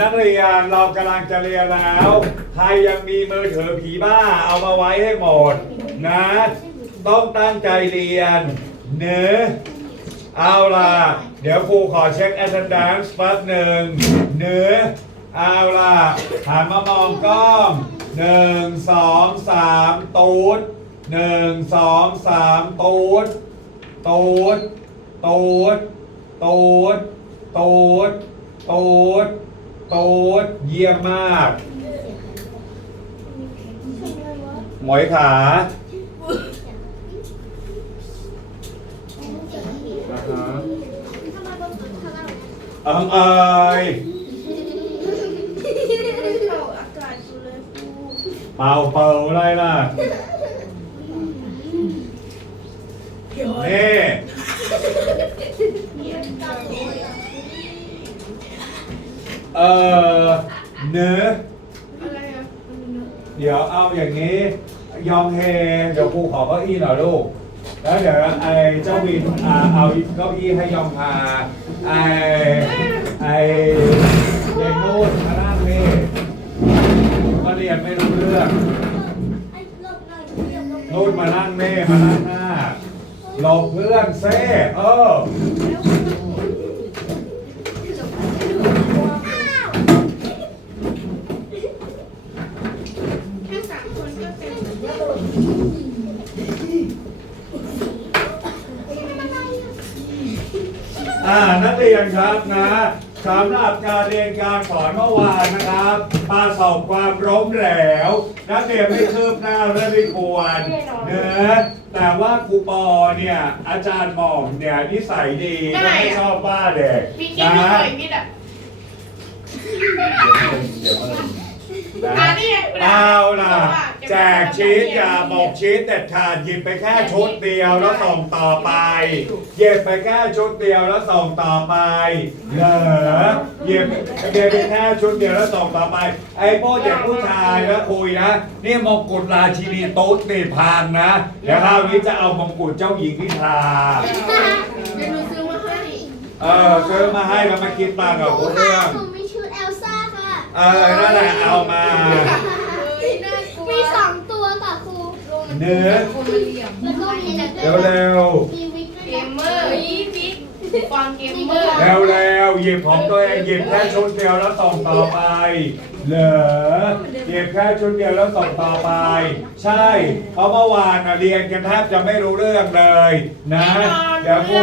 นักเรียนเรากำลังจะเรียนแล้ว ใครยังมีมือถือผีบ้าเอามาไว้ให้หมดนะ ต้องตั้งใจเรียนเนื้อเอาล่ะ เดี๋ยวครูขอเช็ค attendance แป๊บหนึ่งเนื้อเอาล่ะหันมามองกล้องหนึ่งสองสามตูดหนึ่งสองสามตูดตูดตูดตูดตูดตูด ตูดเยี่ยมมาก หมวยขาเอิงเอ่ยเข้าอากาศอยู่เลยครูเป่าเป่าอะไรล่ะนี่ เออเนื้ออะไรอะเดี๋ยวเอาอย่างนี้ ยองเฮเดี๋ยวครูขอเก้าอี้หน่อยลูก แล้วเดี๋ยวไอ้เจ้าวินอ่าเอาเก้าอี้ให้ยองพาไอ้ไอ้เด็กนู่นมานั่งนี่ก็เรียนไม่รู้เรื่องนู่นมานั่งนี่มานั่งหน้าหลบเพื่อนเซ่เออ แค่สามคนก็เต็ม อ่านักเรียนครับนะสำหรับการเรียนการสอนเมื่อวานนะครับประสบความล้มเหลวนักเรียนไม่คืบหน้าและไม่ควรเนื้อะแต่ว่าครูปอเนี่ยอาจารย์หม่อมเนี่ยนิสัยดีและไม่ชอบว่าเด็กมีคิดนะไม่เคยคิดอะ นะอ่านี่ไงเอาล่ะ แจกชีสอย่าบอกชีสเด็ดขาดหยิบไปแค่ชุดเดียวแล้วส่งต่อไปหยิบไปแค่ชุดเดียวแล้วส่งต่อไปเหรอหยิบหยิบไปแค่ชุดเดียวแล้วส่งต่อไป ไอ้พวกเด็กผู้ชายแล้วคุยนะนี่มงกุฎราชินีตุ๊ดนี่พังนะเดี๋ยวคราวนี้จะเอามงกุฎเจ้าหญิงนิทราเดี๋ยวหนูซื้อมาให้เออซื้อมาให้แล้วมาคิดตังค์กับคุณเรื่อง หนูมีชุดเอลซ่าค่ะ เออนั่นแหละเอามาเฮ้ยน่ากลัวมีสองตัวค่ะครูเนื้อคนมันเหลี่ยมแล้วก็มีเร็วๆมีวิกด้วยเกนะมเมอร์ยี่ฟิตฟังเกมเมอร์แล้วแล้วหยิบของตัวเองหยิบแค่ชุดเดียวแล้วส่งต่อไป เหรอหยิบแค่ชุดเดียวแล้วส่งต่อไป ใช่ เพราะเมื่อวานน่ะเรียนกันแทบจะไม่รู้เรื่องเลย นะ เดี๋ยวครู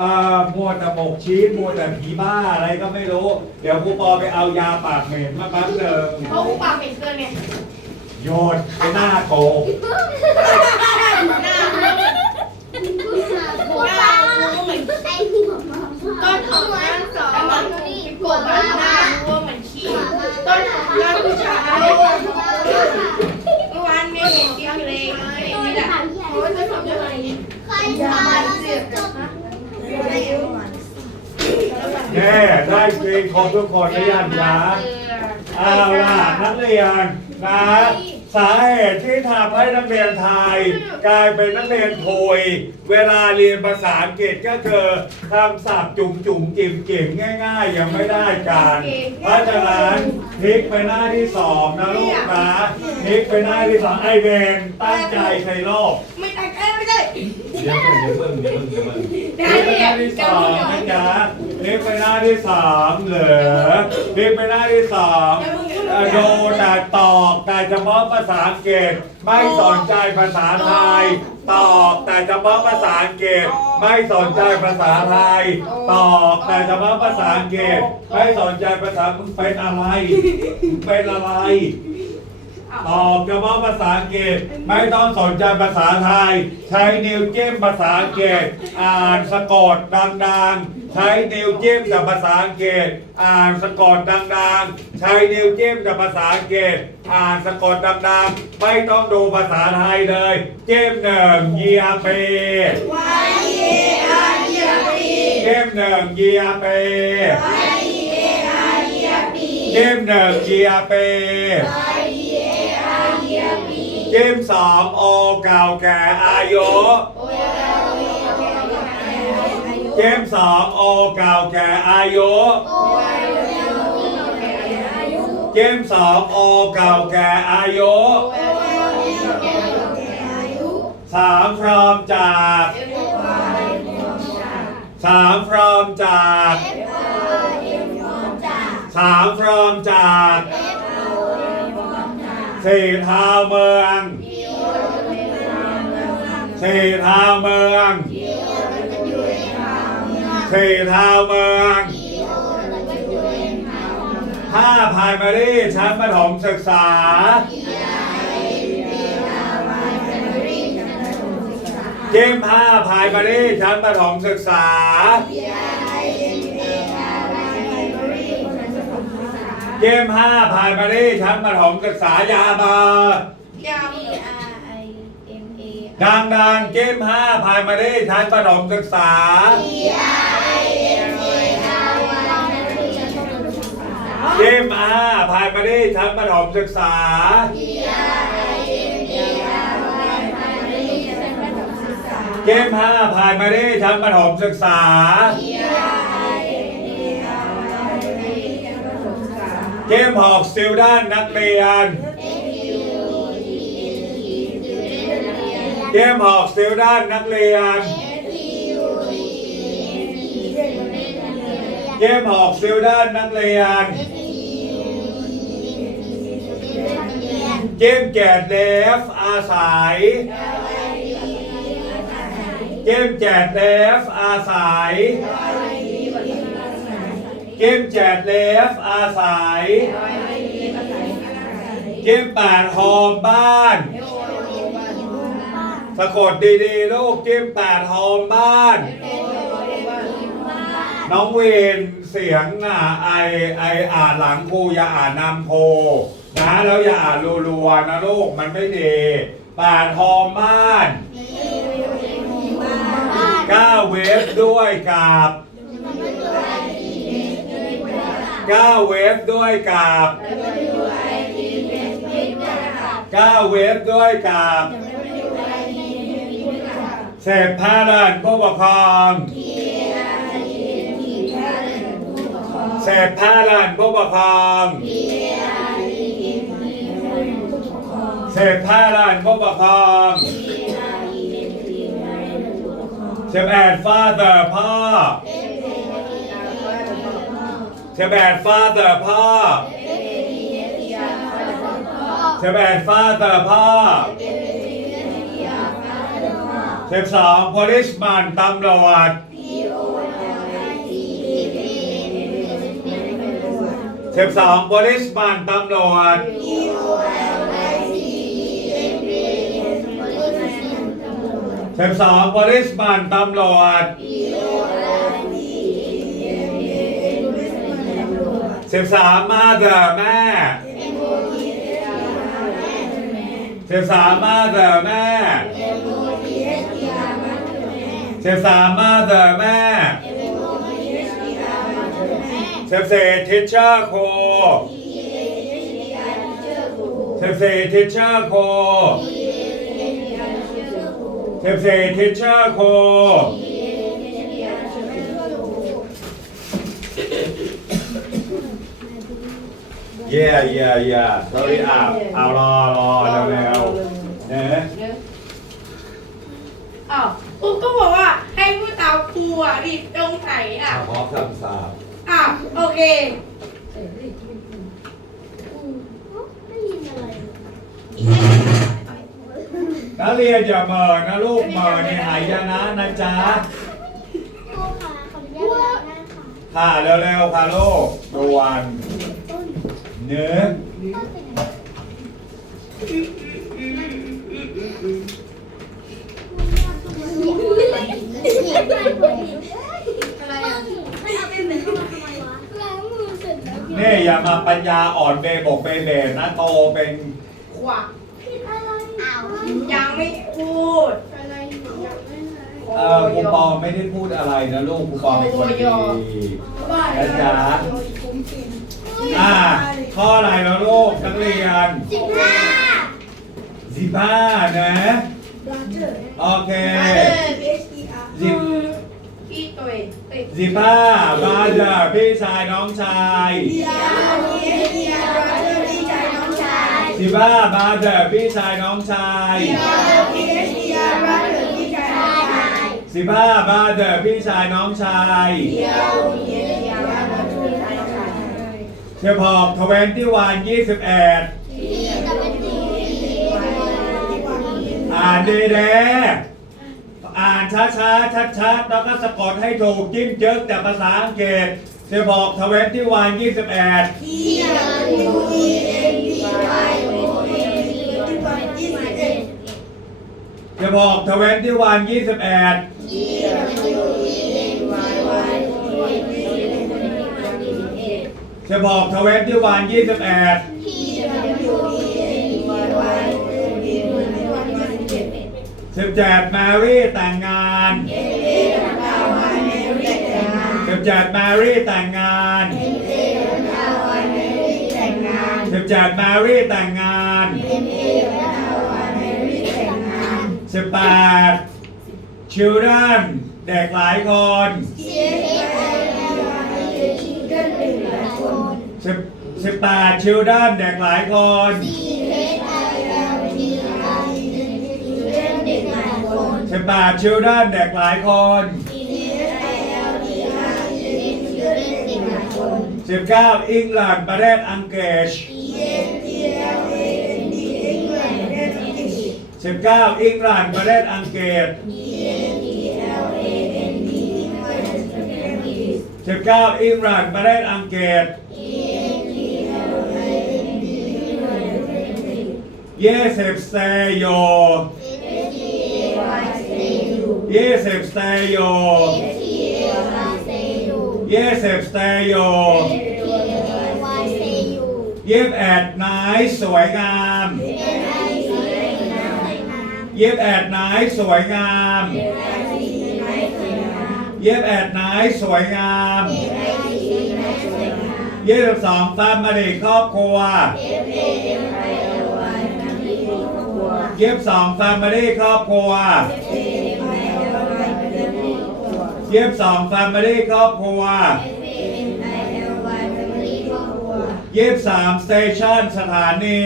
อ่ามัวแต่หมกชีสมัวแต่ผีบ้าอะไรก็ไม่รู้ เดี๋ยวครูปอไปเอายาปากเหม็นมาแป๊บหนึ่งเขาอุปากเป็นเกินเนี่ยโยนไปหน้าโกงหน้าหัวปลาไอหัวปลาต้นของหน้าสองแล้วมันเป็นโกบบ้านหน้าวัวเหมือนขี้ต้นของหน้าผู้ชายเมื่อวานไม่เห็นเดียวเลยนี่แหละโอ้ยจะทำยังไง ใครมาแล้วจะจบ แน่ได้ฟรีครบทุกคนหรือยังจ๊ะเอาล่ะนักเรียนนะ สาเหตุที่ทำให้นักเรียนไทย กลายเป็นนักเรียนโทย เวลาเรียนภาษาอังกฤษก็คือคำศัพท์จุ่มจุ่มจิ๋มจิ๋มง่าย ๆ ยังไม่ได้กันเพราะฉะนั้นพลิกไปหน้าที่สองนะลูกนะพลิกไปหน้าที่สองไอเวนตั้งใจใส่โลกไม่ได้ไม่ได้เดี๋ยวเพิ่งเดี๋ยวเพิ่งเดี๋ยวเพิ่งเดี๋ยวเพิ่งพลิกไปหน้าที่สองนะจ๊ะพลิกไปหน้าที่สามเหรอพลิกไปหน้าที่สอง โดูแต่ตอบแต่เฉพาะภาษาอังกฤษไม่สนใจภาษาไทย ตอบแต่เฉพาะภาษาอังกฤษไม่สนใจภาษาไทย ตอบแต่เฉพาะภาษาอังกฤษไม่สนใจภาษามึงเป็นอะไรเป็นอะไร ตอบเฉพาะภาษาอังกฤษไม่ต้องสนใจภาษาไทย ใช้นิ้วจิ้มภาษาอังกฤษอ่านสะกดดังๆ ใช้นิ้วจิ้มแต่ภาษาอังกฤษอ่านสะกดดังๆ ใช้นิ้วจิ้มแต่ภาษาอังกฤษอ่านสะกดดังๆ ไม่ต้องดูภาษาไทยเลยจิ้มหนึ่งเยียเปจิ้มหนึ่งเยียเปจิ้มหนึ่งเยียเป เกมสองโอเก่าแก่อายุเกมสองโอเก่าแก่อายุเกมสองโอเก่าแก่อายุสามพร้อมจากสามพร้อมจากสามพร้อมจาก สี่เท้าเมืองสี่ทาเมืองสี่ทาเมืองห้าพายมารีชั้นประถมศึกษาเกมห้าพายมารีชั้นประถมศึกษา เกมห้าพายมารีชั้นประถมศึกษายาบา ยาดังดังๆเกมห้าพายมารีชั้นประถมศึกษา เกมห้าพายมารีชั้นประถมศึกษา เกมห้าพายมารีชั้นประถมศึกษาเเกมหกซิลด้านนักเรียนเกมหอกซิลด้านนักเรียนเกมหอกซิลด้านนักเรียน เกมแกดเลฟอาศัย เกมแจดเลฟอาศัย มแจดเลฟอาศัย เกมแปดโฮมบ้าน สะกดดีๆลูกเกมแปดโฮมบ้าน น้องเวนเสียงอะไอไออ่านหลังครูอย่าอ่านนำโพนะแล้วอย่าอ่านรัวๆนะลูกมันไม่ดีแปดโฮมบ้านเก้าเวฟด้วยกับ เก้าเวฟด้วยกับเก้าเวฟด้วยกับเสพพารันผู้ปกครองเสพพารันผู้ปกครองเสพพารันผู้ปกครองเสพแอดฟาเตอร์พ่อ เสพแอดฟาเตอร์พ่อเสพแอดฟาเตอร์พ่อสิบสอง policeman ตำรวจสิบสอง policeman ตำรวจสิบสอง policeman ตำรวจ สิบสาม mother แม่สิบสาม mother แม่สิบสาม mother แม่สิบสี่ teacher ครูสิบสี่ teacher ครูสิบสี่ teacher ค รูเย่เย่เย่ sorry อะเอารอรอเร็วเร็วๆเนะอ้าวครูก็บอกว่าให้พูดตามครูอะดิตรงไหนอะขอคำสาบอ้าวโอเคไม่ยินอะไรนักเรียนอย่าเหมินนะลูกเหมินนี่หายนะนะจ๊ะครูค่ะขออนุญาตนะคะค่ะเร็วๆค่ะลูกด่วน หมือนเข้ามาทำไมวะล้างมือเสร็จแล้วนี่อย่ามาปัญญาอ่อนเบบกเบเบนะโตเป็นขวาผิดอะไรอ้าวยังไม่พูดอะไรอยู่ยังไม่ไหนเออครูปอไม่ได้พูดอะไรนะลูกครูปอเป็นคนดีนะจ๊ะอ่า ข้ออะไรแล้วลูกนักเรียนสิบห้าสิบห้านะโอเคสิบพี่ตัวเองเอ้ยสิบห้ามาเจากพี่ชายน้องชายเดียร์เดียร์เดียร์สิบห้าบาเดอร์พี่ชายน้องชาย สิบห้าบาเดอร์พี่ชายน้องชาย เชฟพอกทเวนตี้วันยี่สิบเอ็ดอ่านดีเด้อ่านช้าช้าชัดชัดๆแล้วก็สะกดให้ถูกจิ้มเจิกจากภาษาอังกฤษเชฟพอกทเวนตี้วันยี่สิบเอ็ดเชฟพอกทเวนตี้วันยี่สิบเอ็ด เชฟพอกทเวนตี้วันยี่สิบเอ็ดสิบเจ็ดแมรี่แต่งงานสิบเจ็ดแมรี่แต่งงานสิบเจ็ดแมรี่แต่งงานสิบแปด children เด็กหลายคน สิบแปด children เด็กหลายคนสิบแปด children เด็กหลายคนสิบเก้าอังกฤษประเทศอังกฤษสิบเก้าอังกฤษประเทศอังกฤษสิบเก้าอังกฤษประเทศอังกฤษ ยี่สิบเซโยยี่สิบเซโยยี่สิบเซโยยี่สิบแอดนท์สวยงามยี่สิบแอดนท์สวยงามยี่สิบแอดนท์สวยงามยี่สิบสองแฟมิลี่ครอบครัวยี่สิบ สองแฟมิลี่ครอบครัวยี่สิบสองแฟมิลี่ครอบครัวยี่สิบสามสเตชันสถานี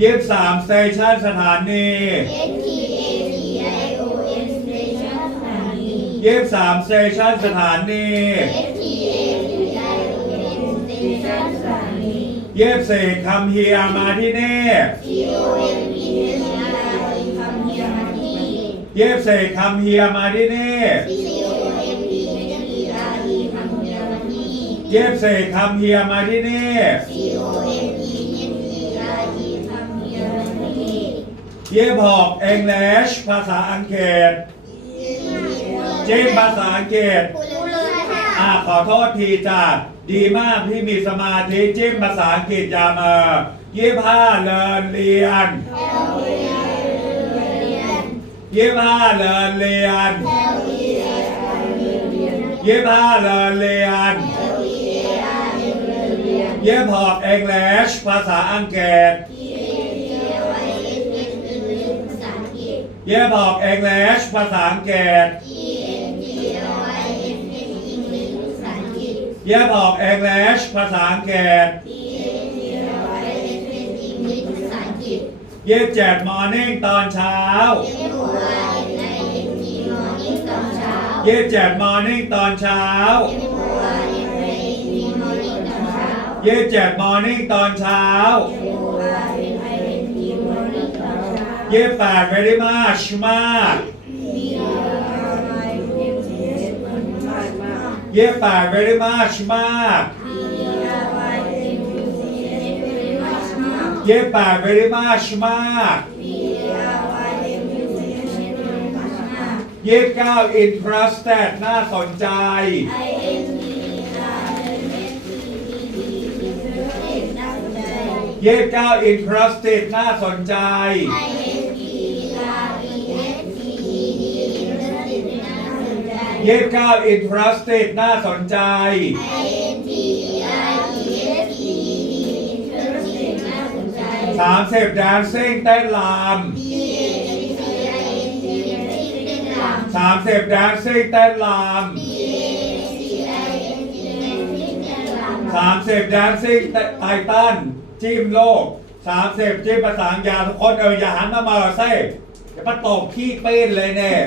ยี่สิบสามสเตชันสถานียี่สิบสามสเตชันสถานี ยี่สิบสี่คำเฮียมาที่นี่ยี่สิบสี่คำเฮียมาที่นี่ยี่สิบสี่คำเฮียมาที่นี่ยี่สิบหกเองเลชภาษาอังกฤษจิ้มภาษาอังกฤษ อ่าขอโทษทีจ้ะดีมากที่มีสมาธิจิ้มภาษาอังกฤษยามายี่ห้าเลินเรียนยี่ห้าเลินเรียนยี่ห้าเลินเรียนยี่หกเองเลชภาษาอังกฤษยี่หกเองเลชภาษาอังกฤษ ยี่หกเองเลชภาษาอังกฤษยี่เจ็ดมอร์นิ่งตอนเช้ายี่เจ็ดมอร์นิ่งตอนเช้ายี่เจ็ดมอร์นิ่งตอนเช้ายี่แปด very much มาก ยี่แปด very much มากยี่แปด very much มากยี่เก้า interested น่าสนใจ ยี่เก้า interested น่าสนใจยี่เก้า interested น่าสนใจ สามสิบ dancing เต้นรำสามสิบ dancing เต้นรำสามสิบแดนซิ่งไททันจิ้มโลกสามสิบจิ้มประสานยาทุกคนเอออย่าหันมามาเซ่ อย่ามาตบขี้ปีนเลยเนี่ย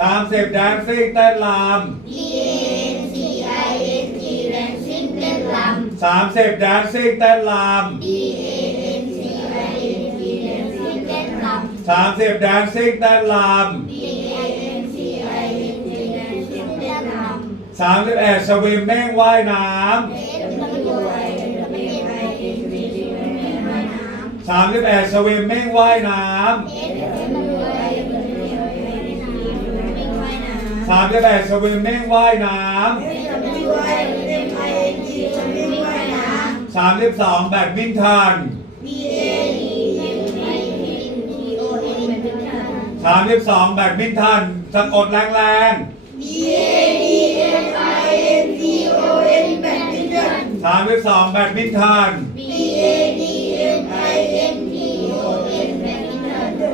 สามสิบแดนซิ่งเต้นร D N C I N G แดนซิ่งเต้นรำ สามสิบแดนซิ่งเต้นรำ D A N C I N G แดนซิ่งเต้นรำสามสิบแดนซิ่งเต้นรำ D A N C I N G แดนซิ่งเต้นรำสามสิบเอ็ดสวิมเม่งว่ายน้ำ S สามสิบเอ็ดสวิมเม่งว่ายน้ำ S W I W I N G ว่ายน้ำสามสิบเอ็ดสวิมเม่งว่ายน้ำ S W I M I N G ว่ายน้ำสามสิบสองแบดมินตันำ B A D M I N T O N แบดมินตันสามสิบสองแบดมินตันสะกดแรง B A D M I N T O N แบดมินตันๆสามสิบสองแบดมินตัน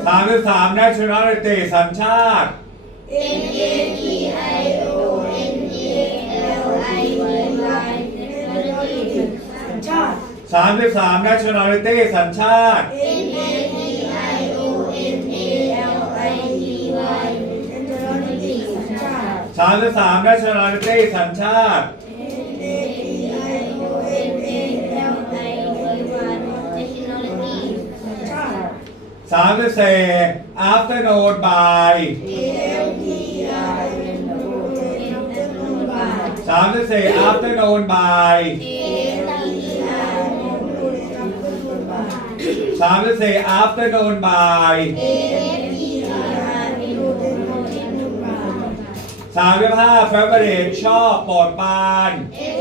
สามสิบสาม nationality สัญชาติ N A T I O N A L I T Y สัญชาติสามสิบสาม nationality สัญชาติ N A T I O N A L I T Y สัญชาติสามสิบสาม nationality สัญชาติ สามสิบสี่ afternoon by A L T I N O N สามสิบสี่ afternoon by A L T I N O N สามสิบสี่ afternoon by A L T I N O N สามสิบห้า favorite ชอบโปรดปราน F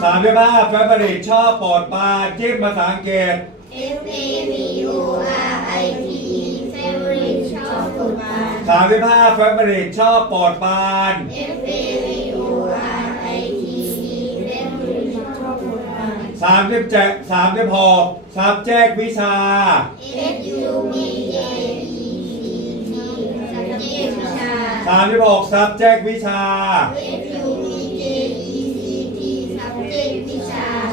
กป่าสามสิบห้า favorite ชอบโปรดปรานจิ้มภาษาอังกฤษ F A V O R I T E favorite ชอบปลูกป่าสามสิบห้า favorite ชอบโปรดปราน F A V O R I T E favorite ชอบปลูกป่าสามสิบเจ็ดสามสิบหก subject วิชา S U B J E C T subject วิชา สามสิบหก subject วิชา S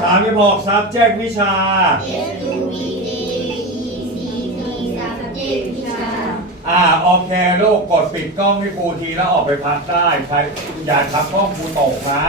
ชาสามีบอก subject วิชา S U B J E C T subject วิชา อ่าโอเคลูกกดปิดกล้องให้ครูทีแล้วออกไปพักได้ใครอย่าทับกล้องครูตกนะ